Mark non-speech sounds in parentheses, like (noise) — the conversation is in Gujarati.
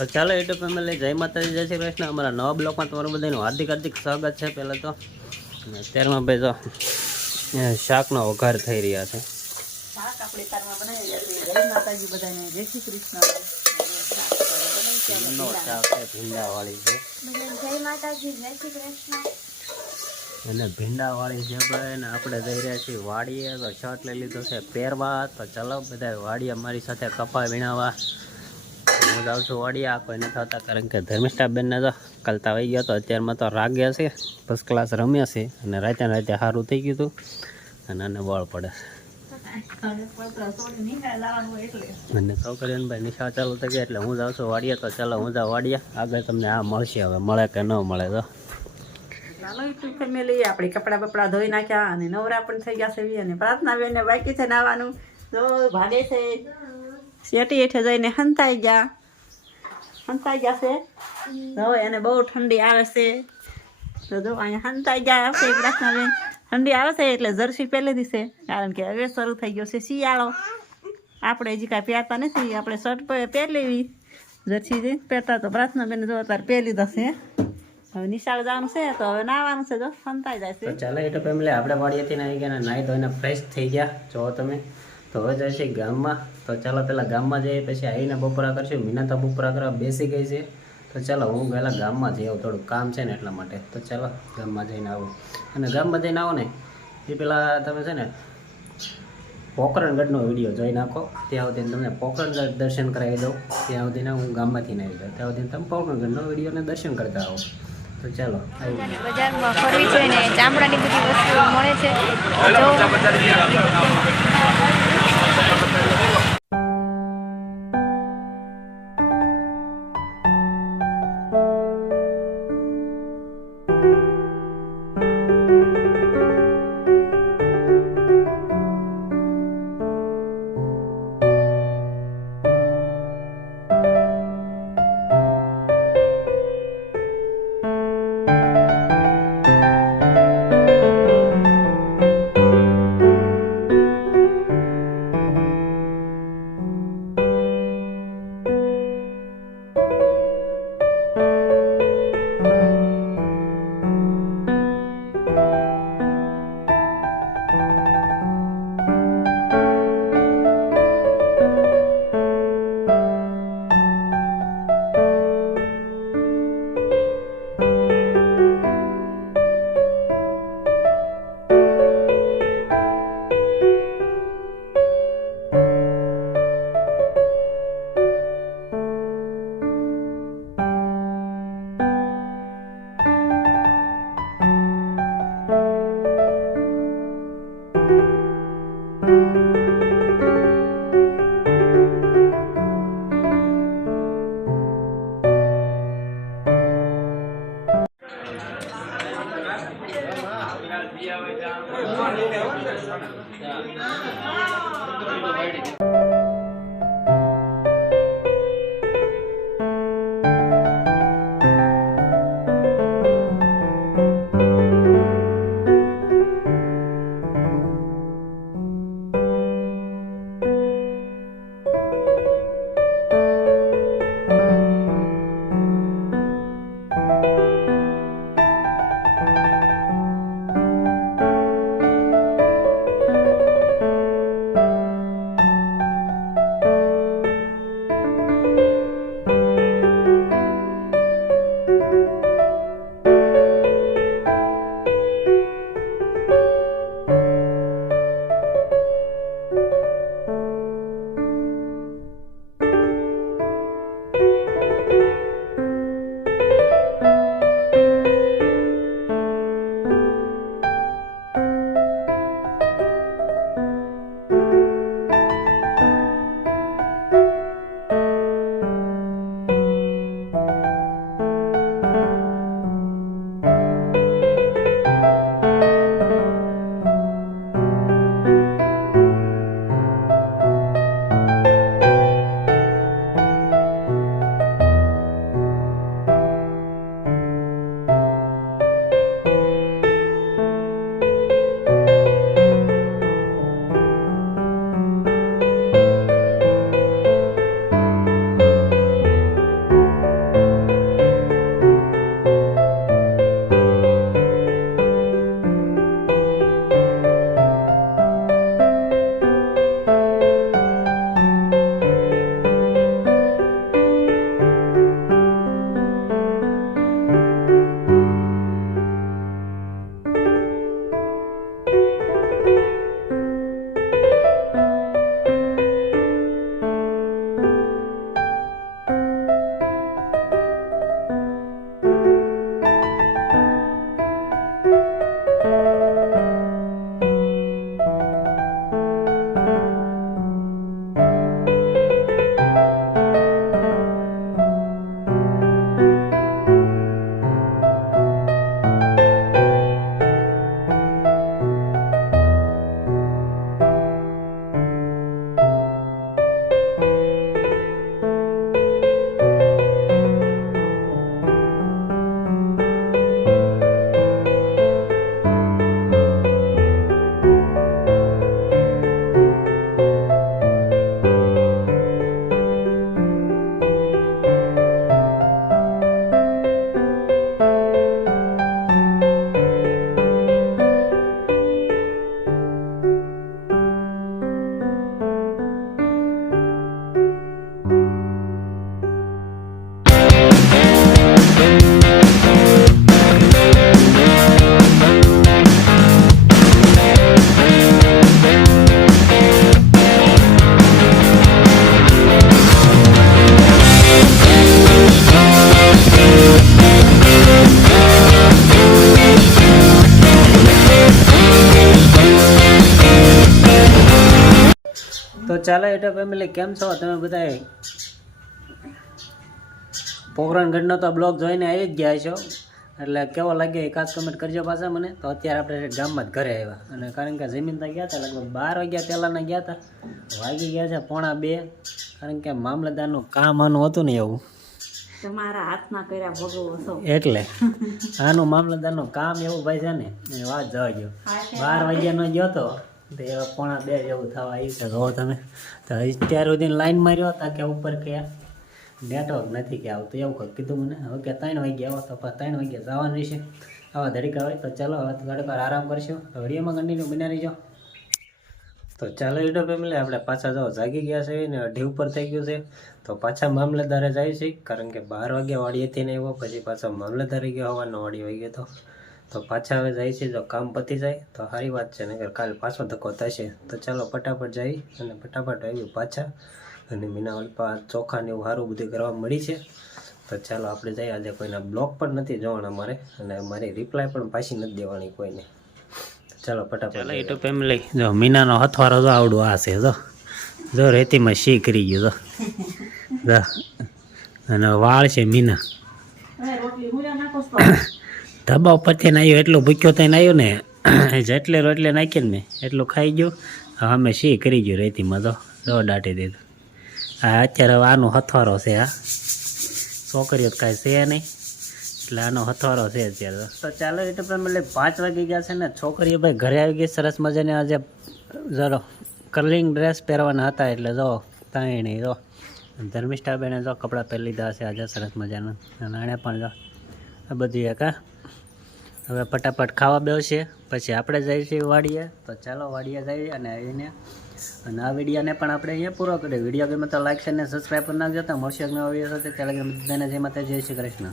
તો ચાલો યુટ્યુબ ફેમિલી જય માતાજી જય શ્રી કૃષ્ણ. અમારા નવા બ્લોકમાં તમારું બધાનું હાર્દિક હાર્દિક સ્વાગત છે પહેલાં તો. અત્યારમાં ભાઈ તો શાકનો વઘાર થઈ રહ્યા છે. શાક આપણે તારમાં બનાવી રહ્યા છીએ જય માતાજી બધાને જય શ્રી કૃષ્ણ. ભીંડનો શાક છે ભીંડાવાળી છે. જય માતાજી જય શ્રી કૃષ્ણ. અને ભીંડાવાળી છે ભાઈ અને આપણે જઈ રહ્યા છીએ વાડીએ તો શર્ટ લઈ લીધો છે પહેરવા. તો ચાલો બધા વાડીએ મારી સાથે કપા વીણાવા. હું જાઉં છું વાડીએ આ કોઈ નથી આવતા, કારણ કે ધર્મિષ્ઠાબેનને તો કલતા આવી ગયો તો અત્યારમાં તો રાગ્યા છે. ફર્સ્ટ ક્લાસ રમ્યા છે અને રાતે રાતે સારું થઈ ગયું હતું અને આને બળ પડે અને છોકરીઓને ભાઈ નિશા ચાલુ થઈ ગયા એટલે હું જાઉં છું વાડીએ. તો ચાલો હું જાઉં વાડીએ. આગળ તમને આ મળશે હવે, મળે કે ન મળે તો. ચાલો યુટ્યુબ આપણે કપડાં બપડા ધોઈ નાખ્યા અને નવરા પણ થઈ ગયા છે અને પ્રાર્થના બેનને બાકી છે નાવાનું જો ભાગે છે. શેટી હેઠે જઈને હંતાઈ ગયા. હંતાઈ ગયા છે જો એને બહુ ઠંડી આવે છે. તો જો અહીંયા હંતાઈ ગયા આવશે પ્રાર્થના બેન ઠંડી આવે છે એટલે જર્સી પહેલી દીશે કારણ કે હવે શરૂ થઈ ગયો છે શિયાળો. આપણે હજી કાંઈ પહેરતા નથી આપણે શર્ટ પહેરી લેવી. જર્સી જે પહેરતા તો પ્રાર્થના બેન જો અત્યારે પહેરી દશે હવે નિશાળ જવાનું છે તો હવે નાવાનું છે જો. સંતાઈ જાય છે. ચાલો એટલે ફેમિલી આપણે વાડીએથી આવી ગયા નાહી ધોઈને ફ્રેશ થઈ ગયા. જો તમે. તો હવે જાય ગામમાં. તો ચાલો પહેલાં ગામમાં જઈએ, પછી આવીને બપોરા કરશું. મીના બપોરા કરવા બેસી ગઈ છે. તો ચાલો હું પહેલાં ગામમાં જઈ આવું. થોડું કામ છે ને એટલા માટે. તો ચાલો ગામમાં જઈને આવું. અને ગામમાં જઈને આવો ને, એ પહેલાં તમે છે ને પોકરણગઢનો વીડિયો જોઈ નાખો. ત્યાં સુધી તમને પોકરણગઢ દર્શન કરાવી દઉં. ત્યાં સુધીને હું ગામમાંથી આવી જાઉં. ત્યાં સુધી તમે પોકરણગઢનો વિડીયોને દર્શન કરતા આવો. તો ચાલો બજારમાં ફરવી ને ચામડાની બધી વસ્તુઓ મળે છે. ಹೇಳಿ ચાલો એટલે ફેમિલી કેમ છો? તમે બધા પોકરણગઢનો તો બ્લોગ જોઈને આવી જ ગયા છો. એટલે કેવો લાગ્યો એ ખાસ કમેન્ટ કરજો પાછા મને. તો અત્યારે આપણે ગામમાં જ ઘરે આવ્યા. અને કારણ કે જમીન ત્યાં ગયા હતા લગભગ બાર વાગ્યા પહેલાંના ગયા હતા. વાગી ગયા છે પોણા બે. કારણ કે મામલતદારનું કામ આનું હતું ને એવું. તમારા હાથમાં કર્યા ભોગવો છો એટલે આનું મામલતદારનું કામ એવું ભાઈ છે ને એ વાત જવા ગયો બાર વાગ્યાનો ગયો તો હવે પોણા બે જેવું થવા આવ્યું છે. કહો તમે તો અત્યાર સુધી લાઈન માર્યો હતા કે ઉપર કે નેટવર્ક નથી કે આવતું. એવું કહું કીધું મને. હવે કે ત્રણ વાગ્યા આવો. તો ત્રણ વાગ્યા જવાનું રહેશે. આવા ધડીકા હોય તો ચાલો, હવે વાર આરામ કરશું. વિડીયોમાં કન્ટિન્યુ બના રહીજો. તો ચાલો યુટ્યુબ ફેમિલી આપણે પાછા જો જાગી ગયા છે ને અઢી ઉપર થઈ ગયું છે. તો પાછા મામલતદારે જાય છે. કારણ કે બાર વાગ્યા વાડીએથી ને આવ્યો, પછી પાછા મામલતદારે ગયો હવાનો વાડી વાગી ગયો તો. તો પાછા હવે જાય છે જો કામ પતી જાય તો સારી વાત છે. નગર કાલ પાછો ધક્કો થશે. તો ચાલો ફટાફટ જઈ અને ફટાફટ આવ્યું પાછા. અને મીના અલ્પા ચોખા ને એવું સારું બધું કરવા મળી છે. તો ચાલો આપણે જઈએ. આજે કોઈના બ્લોગ પણ નથી જોવાના મારે અને મારી રિપ્લાય પણ પાછી નથી દેવાની કોઈને. ચાલો ફટાફટ ચાલો યુટ્યુબ ફેમિલી જો મીનાનો હથવારો જો આવડું આ છે જો. જો રેતીમાં શી કરી ગયું જો. (laughs) જો. અને વાળ છે મીના. ધાબા ઉપરથી આવ્યો એટલું ભૂખ્યો થઈને આવ્યો ને. (clears throat) જેટલે રોટલે નાખીને મેં, એટલું ખાઈ ગયું. હવે અમે શી કરી ગયું રેતીમાં તો, દો દાટી દીધું. આ અત્યારે હવે આનો હથવારો છે આ છોકરીઓ તો કાંઈ છે નહીં. એટલે આનો હથવારો છે અત્યારે. તો ચાલો એટલે પણ એટલે પાંચ વાગી ગયા છે ને, છોકરીઓ ભાઈ ઘરે આવી ગઈ, સરસ મજાની આજે જરો કલરિંગ ડ્રેસ પહેરવાના હતા, એટલે જો ત્યાં નહીં, જો. ધર્મિષ્ઠા બેને જો કપડાં પહેરી લીધા છે, આજે સરસ મજાના. આણે પણ જો, આ બધું એક, હા. હવે ફટાફટ ખાવા બેસશે પછી આપણે જઈએ છીએ વાડીએ. તો ચાલો વાડીએ જઈએ અને આવીને, અને આ વિડીયોને પણ આપણે અહીંયા પૂરો કરીએ. વીડિયો ગમે તો લાઈક અને સબસ્ક્રાઈબ કરી નાખજો. તો મળશે નવા વીડિયો સાથે. ત્યારે બધાને જય માતા જય શ્રી કૃષ્ણ.